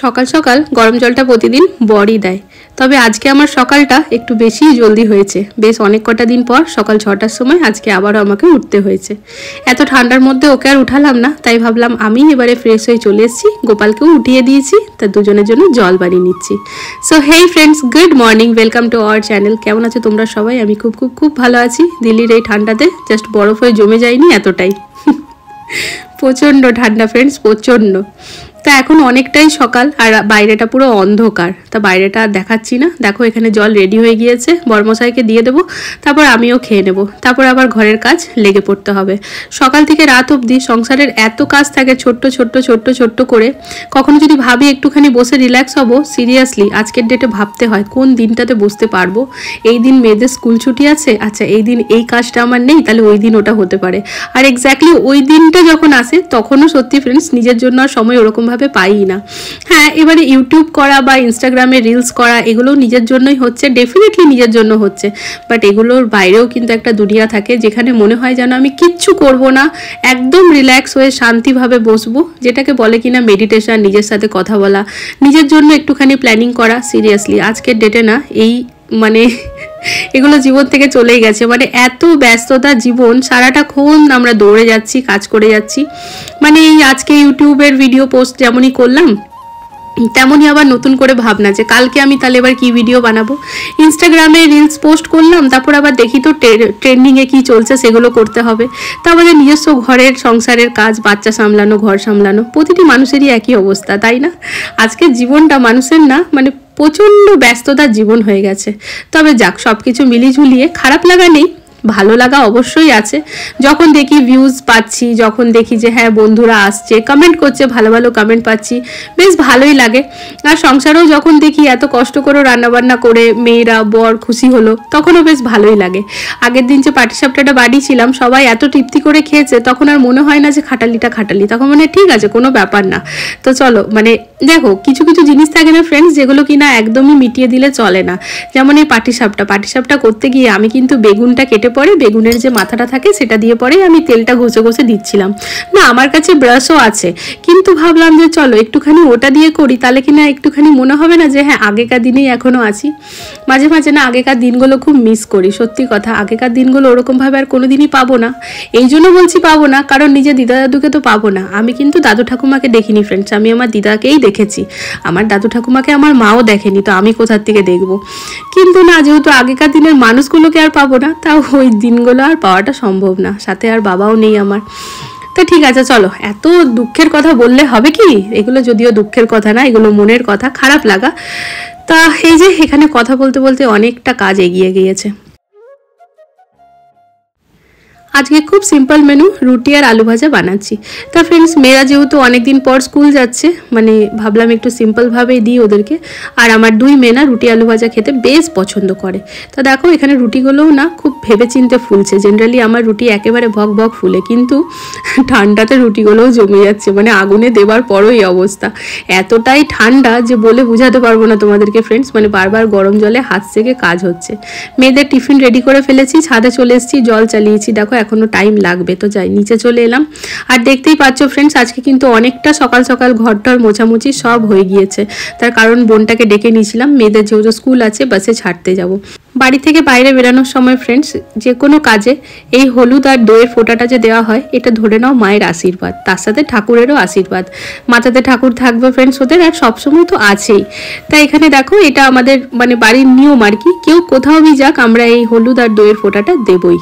সকাল সকাল গরম জলটা প্রতিদিন বরই দেয়, তবে আজকে আমার সকালটা একটু বেশি জলদি হয়েছে। বেশ অনেক কটা দিন পর সকাল 6টার সময় আজকে আবারও আমাকে উঠতে হয়েছে। এত ঠান্ডার মধ্যে ওকে আর উঠালাম না, তাই ভাবলাম আমি এবারে ফ্রেশ হয়ে চলে এসেছি। গোপালকেও উঠিয়ে দিয়েছি, তা দুজনের জন্য জল বানিয়ে নিচ্ছি। So hey friends, good morning, welcome to our channel. কেমন আছো তোমরা সবাই? আমি খুব খুব খুব ভালো আছি। দিল্লির এই ঠান্ডাতে জাস্ট বরফ হয়ে জমে যায়নি এতটাই। প্রচণ্ড ঠান্ডা ফ্রেন্ডস, প্রচণ্ড। তা এখন অনেকটাই সকাল আর বাইরেটা পুরো অন্ধকার, তা বাইরেটা আর দেখাচ্ছি না। দেখো এখানে জল রেডি হয়ে গিয়েছে, বরমশাইকে দিয়ে দেবো, তারপর আমিও খেয়ে নেব, তারপর আবার ঘরের কাজ লেগে পড়তে হবে। সকাল থেকে রাত অবধি সংসারের এত কাজ থাকে ছোট্ট ছোট্ট ছোট্ট ছোট্ট করে। কখনো যদি ভাবি একটুখানি বসে রিল্যাক্স হব, সিরিয়াসলি আজকের ডেটে ভাবতে হয় কোন দিনটাতে বসতে পারবো। এই দিন মেয়েদের স্কুল ছুটি আছে, আচ্ছা এই দিন এই কাজটা আমার নেই, তাহলে ওই দিন ওটা হতে পারে। আর এক্স্যাক্টলি ওই দিনটা যখন আসে তখনও সত্যি ফ্রেন্ডস নিজের জন্য আর সময় ওরকম ভাবে পাই না। হ্যাঁ, এবারে ইউটিউব করা বা ইনস্টাগ্রামে রিলস করা এগুলো নিজের জন্যই হচ্ছে, ডেফিনেটলি নিজের জন্য হচ্ছে, বাট এগুলোর বাইরেও কিন্তু একটা দুনিয়া থাকে যেখানে মনে হয় যেন আমি কিচ্ছু করব না, একদম রিল্যাক্স হয়ে শান্তিভাবে বসবো, যেটাকে বলে কিনা মেডিটেশন, নিজের সাথে কথা বলা, নিজের জন্য একটুখানি প্ল্যানিং করা। সিরিয়াসলি আজকের ডেটে না এই মানে এগুলো জীবন থেকে চলেই গেছে। মানে এত ব্যস্ততা জীবন, সারাটাক্ষণ আমরা দৌড়ে যাচ্ছি, কাজ করে যাচ্ছি। মানে এই আজকে ইউটিউবের ভিডিও পোস্ট যেমনই করলাম, তেমনই আবার নতুন করে ভাবনা যে কালকে আমি তাহলে এবার কি ভিডিও বানাবো। ইনস্টাগ্রামে রিলস পোস্ট করলাম, তারপর আবার দেখি তো ট্রেন্ডিংয়ে কি চলছে সেগুলো করতে হবে। তা আমাদের নিজস্ব ঘরের সংসারের কাজ, বাচ্চা সামলানো, ঘর সামলানো, প্রতিটি মানুষেরই একই অবস্থা, তাই না? আজকের জীবনটা মানুষের না মানে প্রচণ্ড ব্যস্ততার জীবন হয়ে গেছে। তবে যাক, সব কিছু মিলিয়ে ঝুলিয়ে খারাপ লাগা নেই, ভালো লাগা অবশ্যই আছে। যখন দেখি ভিউজ পাচ্ছি, যখন দেখি যে হ্যাঁ বন্ধুরা আসছে, কমেন্ট করছে, ভালো ভালো কমেন্ট পাচ্ছি, বেশ ভালোই লাগে। আর সংসারেও যখন দেখি এত কষ্ট করে রান্নাবান্না করে মেয়েরা বর খুশি হলো, তখনও বেশ ভালোই লাগে। আগের দিন যে পাটিসাপটাটা বানিয়েছিলাম, সবাই এত তৃপ্তি করে খেয়েছে, তখন আর মনে হয় না যে খাটালিটা খাটালি, তখন মানে ঠিক আছে, কোনো ব্যাপার না। তো চলো, মানে দেখো কিছু কিছু জিনিস থাকে না ফ্রেন্ডস, যেগুলো কিনা একদমই মিটিয়ে দিলে চলে না। যেমন এই পাটিসাপটা করতে গিয়ে আমি কিন্তু বেগুনটা কেটে পরে, বেগুনের যে মাথাটা থাকে সেটা দিয়ে পরেই আমি তেলটা ঘষে ঘষে দিচ্ছিলাম। না, আমার কাছে ব্রাশও আছে, কিন্তু ভাবলাম যে চলো একটুখানি ওটা দিয়ে করি, তাহলে কিনা একটুখানি মনে হবে না যে হ্যাঁ আগেকার দিনেই এখনো আছি। মাঝে মাঝে না আগেকার দিনগুলো খুব মিস করি, সত্যি কথা। আগেকার দিনগুলো ওরকমভাবে আর কোনোদিনই পাবো না। এই জন্য বলছি পাবো না, কারণ নিজের দিদা দাদুকে তো পাবো না। আমি কিন্তু দাদু ঠাকুমাকে দেখিনি ফ্রেন্ডস, আমি আমার দিদাকেই দেখেছি। আমার দাদু ঠাকুমাকে আমার মাও দেখেনি, তো আমি কোথার থেকে দেখবো? কিন্তু না, যেহেতু আগেকার দিনের মানুষগুলোকে আর পাবো না, তাও ওই দিনগুলো আর পাওয়াটা সম্ভব না। সাথে আর বাবাও নেই আমার। তো ঠিক আছে, চলো এত দুঃখের কথা বললে হবে কি? এগুলো যদিও দুঃখের কথা না, এগুলো মনের কথা, খারাপ লাগা। তা এই যে এখানে কথা বলতে বলতে অনেকটা কাজ এগিয়ে গিয়েছে। আজকে খুব সিম্পল মেনু, রুটি আর আলু ভাজা বানাচ্ছি। তা ফ্রেন্ডস, মেয়েরা যেহেতু অনেকদিন পর স্কুল যাচ্ছে, মানে ভাবলাম একটু সিম্পলভাবেই দিই ওদেরকে। আর আমার দুই মেয়ে না রুটি আলু ভাজা খেতে বেশ পছন্দ করে। তা দেখো এখানে রুটিগুলোও না খুব ভেবেচিন্তে ফুলছে। জেনারেলি আমার রুটি একেবারে ভক ভক ফুলে, কিন্তু ঠান্ডাতে রুটিগুলোও জমে যাচ্ছে, মানে আগুনে দেবার পরও এই অবস্থা। এতটাই ঠান্ডা যে বলে বোঝাতে পারবো না তোমাদেরকে ফ্রেন্ডস, মানে বারবার গরম জলে হাত সেকে কাজ হচ্ছে। মেয়েদের টিফিন রেডি করে ফেলেছি, ছাদে চলে এসেছি, জল চালিয়েছি। দেখো এখনো টাইম লাগবে, তো যাই নিচে চলে এলাম। আর দেখতেই পাচ্ছ ফ্রেন্ডস, আজকে কিন্তু অনেকটা সকাল সকাল ঘরটার মোছামুছি সব হয়ে গিয়েছে। তার কারণ বোনটাকে ডেকে নিয়েছিলাম, মেয়েদের যেহেতু স্কুল আছে, বাসে ছাড়তে যাব। বাড়ি থেকে বাইরে বেরানোর সময় ফ্রেন্ডস যে কোনো কাজে এই হলুদ আর দইয়ের ফোঁটাটা যে দেওয়া হয়, এটা ধরে নাও মায়ের আশীর্বাদ, তার সাথে ঠাকুরেরও আশীর্বাদ। মাথাতে ঠাকুর থাকবে ফ্রেন্ডস ওদের, আর সবসময় তো আছেই। তাই এখানে দেখো এটা আমাদের মানে বাড়ির নিয়ম আর কি, কেউ কোথাও বি যাক আমরা এই হলুদ আর দইয়ের ফোঁটাটা দেবই।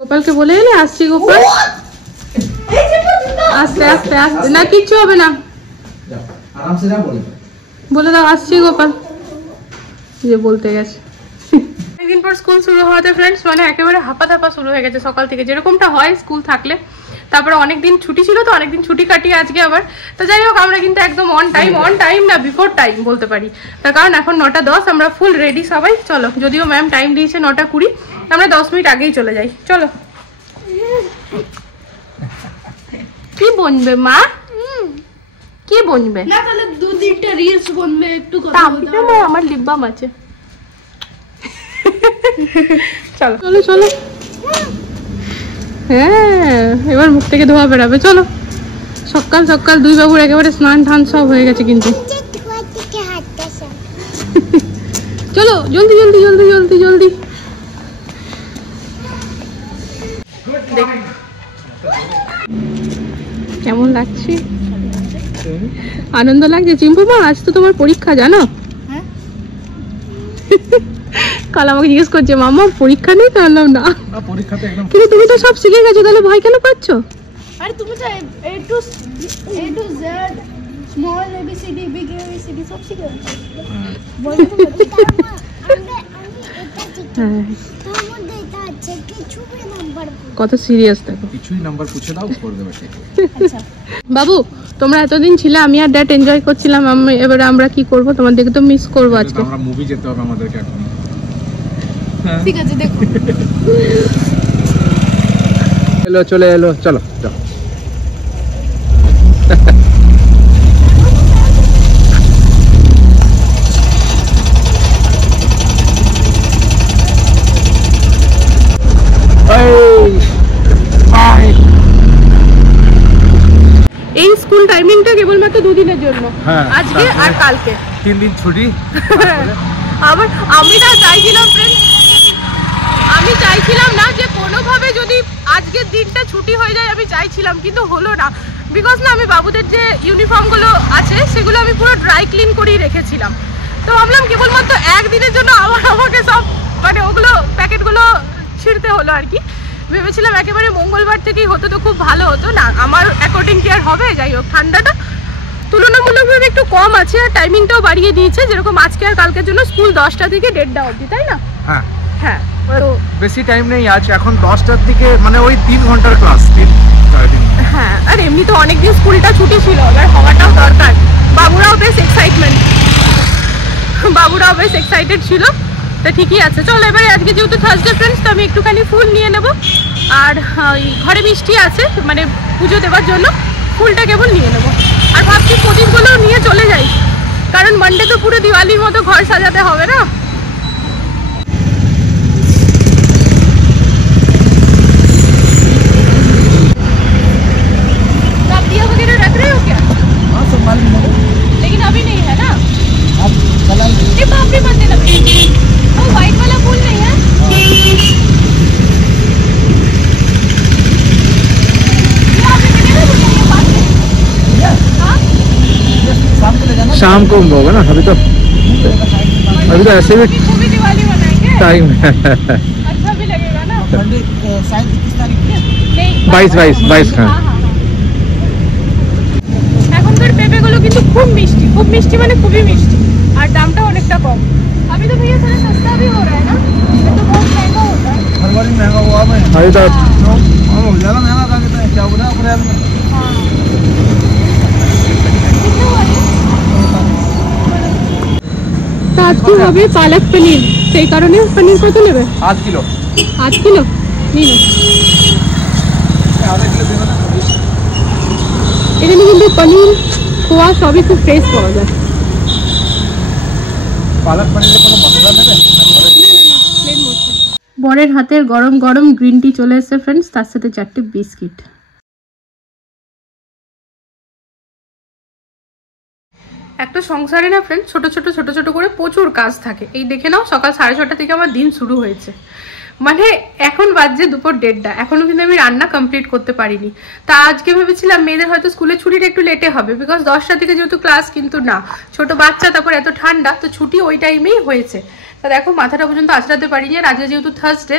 গোপালকে বলে এলে আসছি গোপাল, আস্তে আস্তে আস্তে, না কিচ্ছু হবে না, বলে দাও আসছি গোপাল, যে বলতে গেছে। একদিন পর স্কুল শুরু হওয়াতে ফ্রেন্ডস মানে একেবারে হাঁপা শুরু হয়ে গেছে সকাল থেকে, যেরকমটা হয় স্কুল থাকলে। তারপরে অনেকদিন ছুটি ছিল, তো অনেকদিন ছুটি কাটিয়ে আজকে আবার। তো যাই হোক, আমরা কিন্তু একদম অন টাইম না বিফোর টাইম বলতে পারি। তার কারণ এখন 9:10, আমরা ফুল রেডি সবাই। চলো, যদিও ম্যাম টাইম দিয়েছে 9:20, আমরা 10 মিনিট আগেই চলে যাই। চলো। কি বনবে মা? কি বনবে? না তাহলে 2-3টা রিলস বনবে, একটু কথা বলতে। আমার লিপ বাম আছে। চলো চলো চলো, হ্যাঁ এবার মুখ থেকে ধোয়া বেরাবে, চলো। সকাল সকাল দুই বাবুর একেবারে স্নান টান সব হয়ে গেছে কিন্তু। চলো জলদি জলদি জলদি জলদি জলদি। কেমন লাগছে? আনন্দ লাগছে? চিম্পু মা আজ তো তোমার পরীক্ষা জানো? কাল আমাকে জিজ্ঞেস করছে মামা পরীক্ষা নেই? তাহলে না পরীক্ষাতে একদম, কিন্তু তুমি তো সব শিখে গেছো, তাহলে ভয় কেন পাচ্ছ? আরে তুমি তো A to Z small ABCD big ABCD সব শিখে গেছো। বলো তো কত সিরিয়াস দেখো। কিছুই নাম্বার পুছে দাও করে দেবে ঠিক। আচ্ছা বাবু তোমরা এতদিন ছিলে, আমি আর ড্যাড এনজয় করছিলাম, এবারে আমরা কি করব? তোমাদেরকে তো মিস করবো আজকে। আমরা মুভি যেতে হবে আমাদেরকে এখন। ঠিক আছে দেখো। এলো চলে এলো, চলো চলো। এই স্কুল টাইমিংটা কেবলমাত্র দুদিনের জন্য, আজকে আর কালকে 3 দিন ছুটি। আবার আমি না চাইছিলাম ফ্রেন্ডস, আমি চাইছিলাম না যে কোনোভাবে যদি আজকের দিনটা ছুটি হয়ে যায়, আমি চাইছিলাম কিন্তু হলো না। বিকজ না আমি বাবুদের যে ইউনিফর্মগুলো আছে সেগুলো আমি পুরো ড্রাই ক্লিন করেই রেখেছিলাম। তো ভাবলাম কেবলমাত্র একদিনের জন্য আবার আমাকে সব মানে ওগুলো প্যাকেটগুলো ছিঁড়তে হলো আর কি। ভেবেছিলাম একেবারে মঙ্গলবার থেকেই হতো তো খুব ভালো হতো, না আমার অ্যাকর্ডিং কি আর হবে? যাই হোক ঠান্ডাটা তুলনামূলকভাবে একটু কম আছে আর টাইমিংটাও বাড়িয়ে দিয়েছে, যেরকম আজকে আর কালকের জন্য স্কুল 10টা থেকে 1:30 অবধি, তাই না? হ্যাঁ হ্যাঁ, তো বেশি টাইম নেই আজ, এখন 10টার দিকে, মানে ওই 3 ঘন্টার ক্লাস, 3-3.5। হ্যাঁ, আর এমনি তো অনেকদিন স্কুলটা ছুটি ছিল, এবার হওয়াটাও দরকার। বাবুরাও বেশ এক্সাইটেড ছিল, তো ঠিকই আছে। চলো এবারে আজকে যেহেতু থার্সডে ফ্রেন্ডস, তো আমি একটুখানি ফুল নিয়ে নেব, আর ঘরে মিষ্টি আছে মানে পুজো দেওয়ার জন্য, ফুলটা কেবল নিয়ে নেব। আর ভাবছি প্রদীপগুলো নিয়ে চলে যাই, কারণ মানডে তো পুরো দিওয়ালির মতো ঘর সাজাতে হবে না। लेकिन अभी नहीं है ना, ये पापड़ी मत देना, वो व्हाइट वाला फूल नहीं है। शाम को होगा ना, अभी तो ऐसे भी दिवाली मनाएंगे, टाइम है। अच्छा भी लगेगा ना। शायद 21 तारीख को नहीं 22 हाँ। এখনকার পেঁপেগুলো কিন্তু খুব মিষ্টি, খুব মিষ্টি মানে খুবই মিষ্টি, আর দামটা অনেকটা কম। अभी तो भैया थोड़ा सस्ता भी हो रहा है ना, ये तो बहुत महंगा होता है। फरवरी महंगा हुआ मैं अभी तो ज़्यादा महंगा था कितना, क्या बोला अप्रैल में। हाँ कितना हुआ ये? তো আজকে হবে পালক পনির, সেই কারণে পনির কত নেবে? 8 किलो। 8 কিলো নিন। आधा किलो देना। এখানে কিন্তু পনির খোয়া সবই খুব ফ্রেশ পাওয়া যায়। पालक पनीर কোনো মশলা নেবে? বরের হাতের গরম গরম গ্রিন টি চলে এসেছে ফ্রেন্ডস, তার সাথে 4টে বিস্কিট। একটা সংসারে না ফ্রেন্ড ছোট ছোট করে প্রচুর কাজ থাকে। এই দেখে নাও সকাল 6:30 থেকে আমার দিন শুরু হয়েছে, মানে এখন বাজছে দুপুর 1:30, এখনো কিন্তু আমি রান্না কমপ্লিট করতে পারিনি। তা আজকে ভেবেছিলাম মেয়েদের হয়তো স্কুলের ছুটিটা একটু লেটে হবে, বিকজ 10টা থেকে যেহেতু ক্লাস, কিন্তু না, ছোট বাচ্চা, তারপর এত ঠান্ডা, তো ছুটি ওই টাইমেই হয়েছে। তা দেখো মাথাটা পর্যন্ত আঁচড়াতে পারিনি। আর আজকে যেহেতু থার্সডে,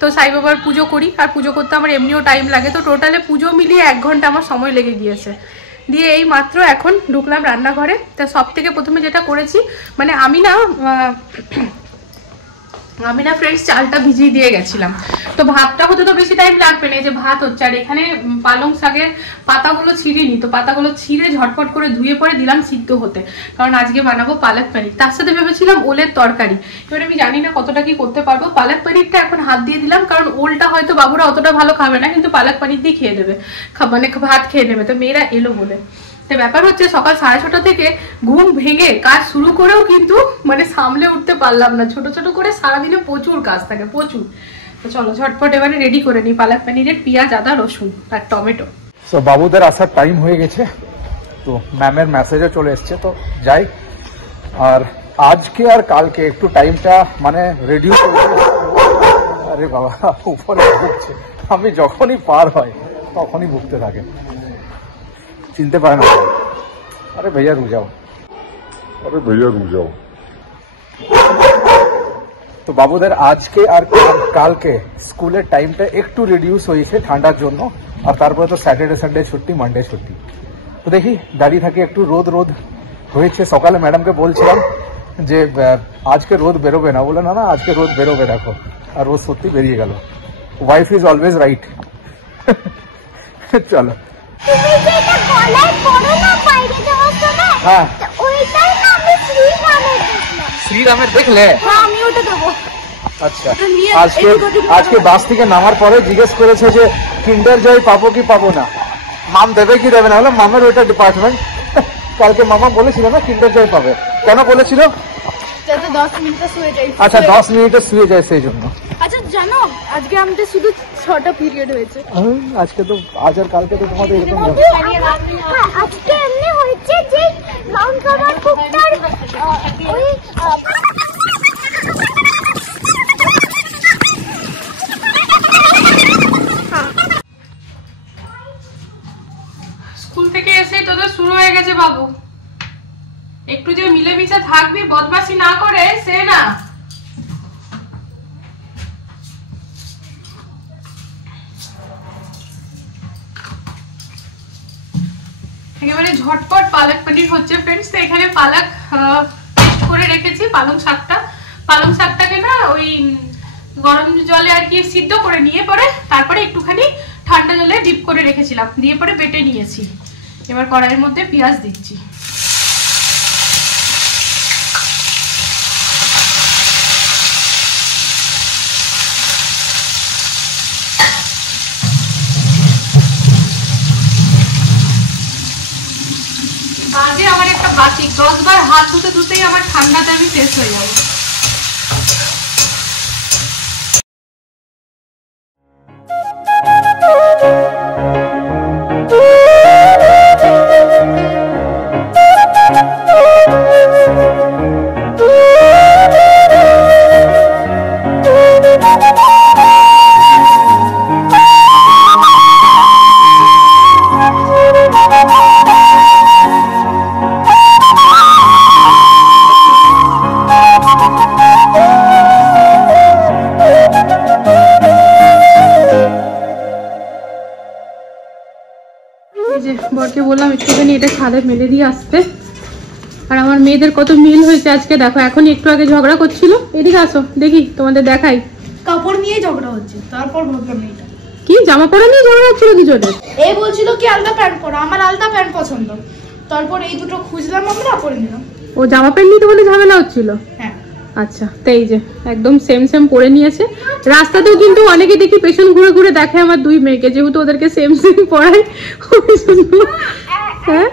তো সাই বাবার পুজো করি, আর পুজো করতে আমার এমনিও টাইম লাগে, তো টোটালে পুজো মিলিয়ে 1 ঘন্টা আমার সময় লেগে গিয়েছে। দিয়ে এই মাত্র এখন ঢুকলাম রান্নাঘরে। তা সব থেকে প্রথমে যেটা করেছি, মানে আমি না ফ্রেন্ডস চালটা ভিজিয়ে দিয়ে গেছিলাম, তো ভাতটা হতে তো বেশি টাইম লাগবে না, যে ভাত হচ্ছে। আর এখানে পালং শাকের পাতাগুলো ছিঁড়িনি, তো পাতাগুলো ছিঁড়ে ঝটপট করে ধুয়ে পরে দিলাম সিদ্ধ হতে, কারণ আজকে বানাবো পালক পনির। তার সাথে ভেবেছিলাম ওলের তরকারি। এবার আমি জানি না কতটা কি করতে পারবো। পালক পনিরটা এখন হাত দিয়ে দিলাম, কারণ ওলটা হয়তো বাবুরা অতটা ভালো খাবে না, কিন্তু পালক পনির দিয়ে খেয়ে দেবে, মানে ভাত খেয়ে নেবে। তো মেয়েরা এলো বলে, তো ব্যাপার হচ্ছে সকাল 6:30 থেকে ঘুম ভেঙে কাজ শুরু করেও কিন্তু মানে সামলে উঠতে পারলাম না। ছোট ছোট করে সারাদিনে প্রচুর কাজ থাকে, প্রচুর। তো চলো ঝটপট এবারে রেডি করে নিই পালক পনিরের পেঁয়াজ, আদা, রসুন আর টমেটো। সো বাবুদের আসার টাইম হয়ে গেছে, তো ম্যামের মেসেজও চলে এসছে, তো যাই। আর আজকে আর কালকে একটু টাইমটা মানে রিডিউস করে, আরে বাবা উপরে ভুগছে, আমি যখনই পার হয় তখনই ভুগতে থাকে, চিনতে পারে না। আরে ভাইয়া রুক যাও, আরে ভাইয়া রুক যাও। তো বাবুদের আজকে আর কালকে স্কুলের টাইমটা একটু রিডিউস হয়েছে ঠান্ডার জন্য, আর তারপরে তো স্যাটারডে সানডে ছুটি, মানডে ছুটি। তো দেখি দাঁড়িয়ে থাকি, একটু রোদ রোদ হয়েছে। সকালে ম্যাডামকে বলছিলাম যে আজকে রোদ বেরোবে না, বলে না না আজকে রোদ বেরোবে, দেখো, আর রোদ সত্যি বেরিয়ে গেল। Wife is always right. চলো হ্যাঁ শ্রীরামের দেখলে? আচ্ছা, আজকে বাস থেকে নামার পরে জিজ্ঞেস করেছে যে কিন্ডার জয় পাবো কি পাবো না, মাম দেবে কি দেবে না, হলো মামের ওইটা ডিপার্টমেন্ট। কালকে মামা বলেছিল না কিন্ডার জয় পাবে, কেন বলেছিল? আচ্ছা 10 মিনিটে শুয়ে যায় সেই জন্য। আচ্ছা জানো আজকে আমাদের শুধু 6টা পিরিয়ড হয়েছে। আজকে তো আজ আর কালকে তো তোমাদের এরকম আজকে এমনি হয়েছে যে রাউন্ড কভার কুকটার ওই স্কুল থেকে এসে তোদের শুরু হয়ে গেছে বাবু, একটু যে মিলেমিশে থাকবি, বদমাশি না করে সে না। একেবারে ঝটপট পালক পনির হচ্ছে ফ্রেন্ডস। তো এখানে পালক পেস্ট করে রেখেছি, পালং শাকটাকে না ওই গরম জলে আর কি সিদ্ধ করে নিয়ে পরে তারপরে একটুখানি ঠান্ডা জলে ডিপ করে রেখেছিলাম, দিয়ে পরে বেটে নিয়েছি। এবার কড়াইয়ের মধ্যে পেঁয়াজ দিচ্ছি। আগে আমার একটা বাসি 10 বার হাত ধুতে ধুতেই আমার ঠান্ডাতে আমি শেষ হয়ে যাবো। বরকে বললাম একটুখানি এটা ছাদে মেলে দিয়ে আসতে, আর আমার মেয়েদের কত মিল হয়েছে আজকে দেখো। এখন একটু আগে ঝগড়া করছিল, এদিকে আসো দেখি তোমাদের দেখাই। কাপড় নিয়ে ঝগড়া হচ্ছে, তারপর ভাবলাম এটা কি জামা পরা নিয়ে ঝগড়া হচ্ছিল দুজনের। এই বলছিল কি আলতা প্যান্ট পরা, আমার আলতা প্যান্ট পছন্দ, তারপর এই দুটো খুঁজলাম আমরা পরে নিলাম। ও জামা প্যান্ট নিয়ে তোমাদের ঝামেলা হচ্ছিল? হ্যাঁ। আচ্ছা, তো এই যে একদম সেম সেম পরে নিয়েছে। রাস্তাতেও কিন্তু অনেকে দেখি পেছন ঘুরে ঘুরে দেখে আমার দুই মেয়েকে, যেহেতু ওদেরকে সেম সেম পড়ায়। হ্যাঁ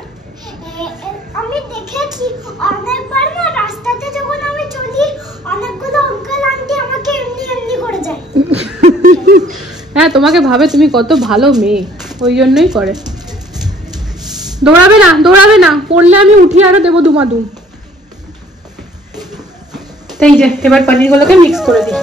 আমি দেখেছি অনেকবার না রাস্তাতে যখন আমি চলি অনেকগুলো আঙ্কেল আন্টি আমাকে এমনি এমনি করে যায়। হ্যাঁ, তোমাকে ভাবে তুমি কত ভালো মেয়ে, ওই জন্যই করে। দৌড়াবে না, পড়লে আমি উঠি আরো দেবো দুমাদুম। এই যে এবার পনিরগুলোকে মিক্স করে দিই।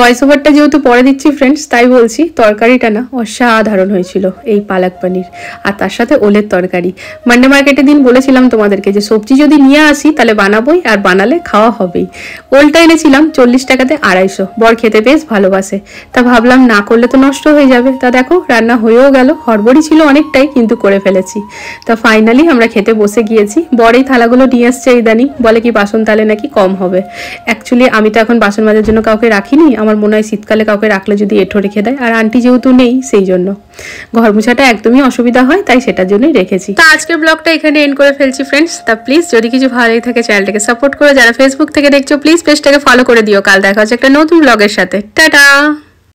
ভয়েস ওভারটা যেহেতু পরে দিচ্ছি ফ্রেন্ডস, তাই বলছি তরকারিটা না অসাধারণ হয়েছিল এই পালক পনির, আর তার সাথে ওলের তরকারি। মান্ডে মার্কেটের দিন বলেছিলাম তোমাদেরকে যে সবজি যদি নিয়ে আসি তাহলে বানাবোই, আর বানালে খাওয়া হবেই। ওলটা এনেছিলাম 40 টাকাতে 250, বর খেতে বেশ ভালোবাসে, তা ভাবলাম না করলে তো নষ্ট হয়ে যাবে। তা দেখো রান্না হয়েও গেল, হড়বড়ি ছিল অনেকটাই কিন্তু করে ফেলেছি। তা ফাইনালি আমরা খেতে বসে গিয়েছি। বর এই থালাগুলো নিয়ে আসছে ইদানিং, বলে কি বাসন তাহলে নাকি কম হবে। অ্যাকচুয়ালি আমি তো এখন বাসন মাজার জন্য কাউকে রাখিনি, আমার মনে হয় শীতকালে কাউকে রাখলে যদি এঁঠো রেখে দেয়, আর আন্টি যেহেতু নেই সেই জন্য ঘর মুছাটা একদমই অসুবিধা হয়, তাই সেটার জন্যই রেখেছি। তো আজকের ব্লগটা এখানে এন্ড করে ফেলছি ফ্রেন্ডস। তা প্লিজ যদি কিছু ভালো লেগে থাকে চ্যানেলটাকে সাপোর্ট করে, যারা ফেসবুক থেকে দেখছো প্লিজ পেজটাকে ফলো করে দিও। কাল দেখা হচ্ছে একটা নতুন ব্লগের সাথে। টাটা।